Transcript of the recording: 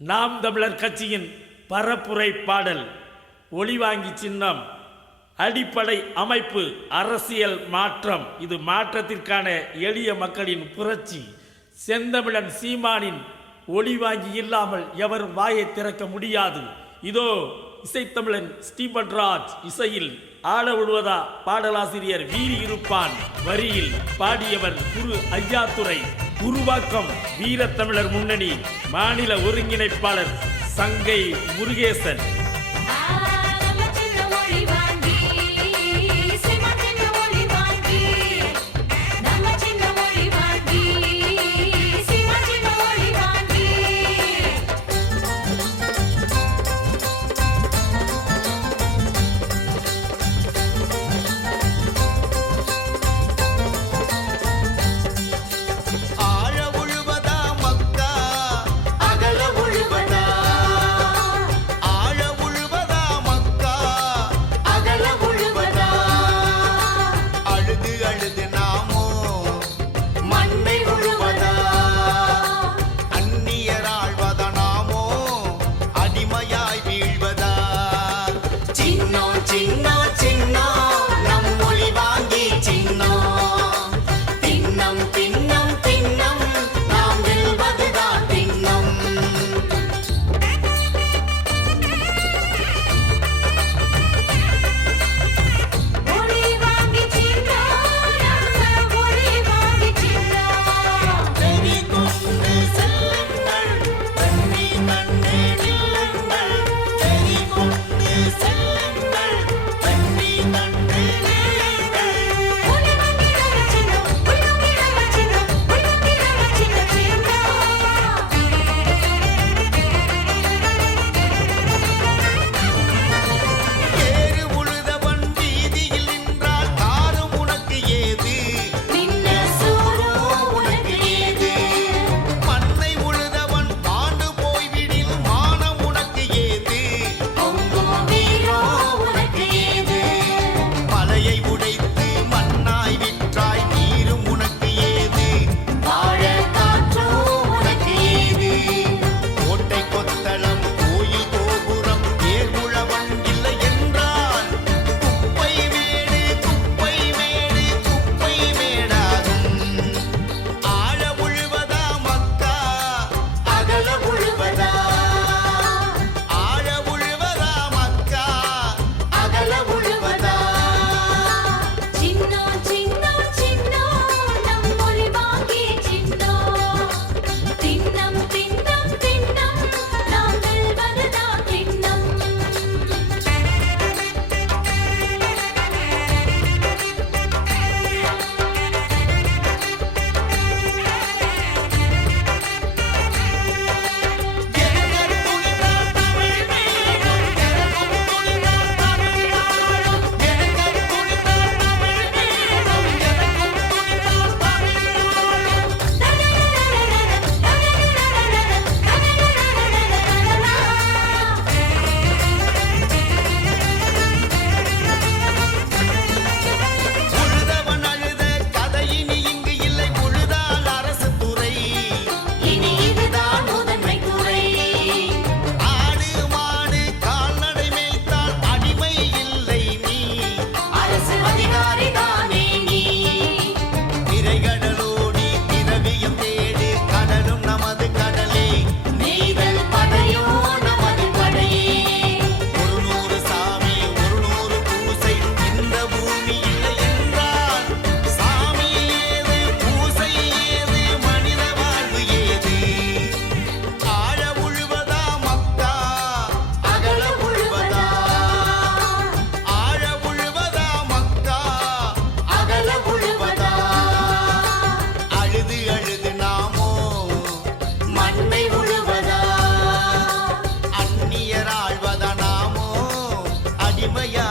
நாம் தமிழர் கட்சியின் பரப்புரை பாடல் ஒளிவாங்கி சின்னம் அடிப்படை அமைப்பு அரசியல் மாற்றம். இது மாற்றத்திற்கான எளிய மக்களின் புரட்சி. செந்தமிழன் சீமானின் ஒளிவாங்கி இல்லாமல் எவரும் வாயை திறக்க முடியாது. இதோ இசைத்தமிழன் ஸ்டீபன் ராஜ் இசையில் ஆட விடுவதா பாடலாசிரியர் வீரி இருப்பான் வரியில் பாடியவர் குரு ஐயாத்துரை உருவாக்கம் வீரத்தமிழர் முன்னணி மாநில ஒருங்கிணைப்பாளர் சங்கை முருகேசன். சிங்க மகிமையா